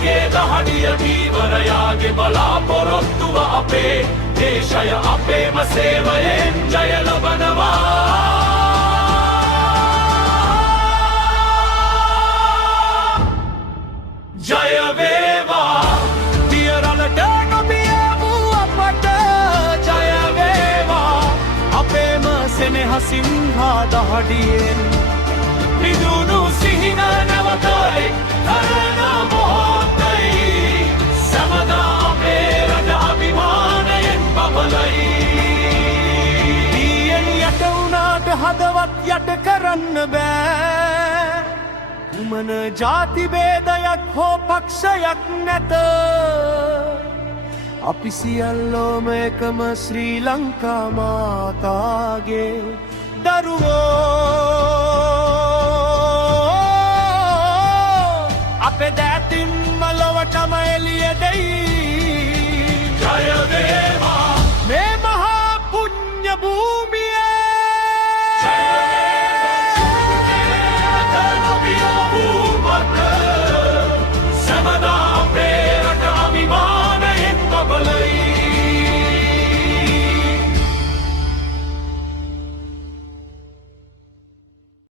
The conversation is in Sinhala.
මගේ දහඩිය වීවරයාගේ බලාපොරොත්තුව අපේ දේශය අපේම සේවයෙන් ජය ලබනවා. ජය වේවා දියරලට නොබියවූ අපට ජය වේවා අපේම සෙනෙහසින් හා දහඩියෙන් පිදුණු සිහින නැවතයි කරන මොහොතයි සමදා අපේ රට අභිමානයෙන් බබලයි. දියෙන් යට වුණාට හදවත් යට කරන්න බෑ. උමන ජාති භේදයක් හෝ පක්ෂයක් නැත. අපි සියල්ලෝම එකම ශ්‍රී ලංකා මාතාගේ දරුවෝ. අපේ දෑතින්ම ලොවටම එළිය දෙයි. ජය වේවා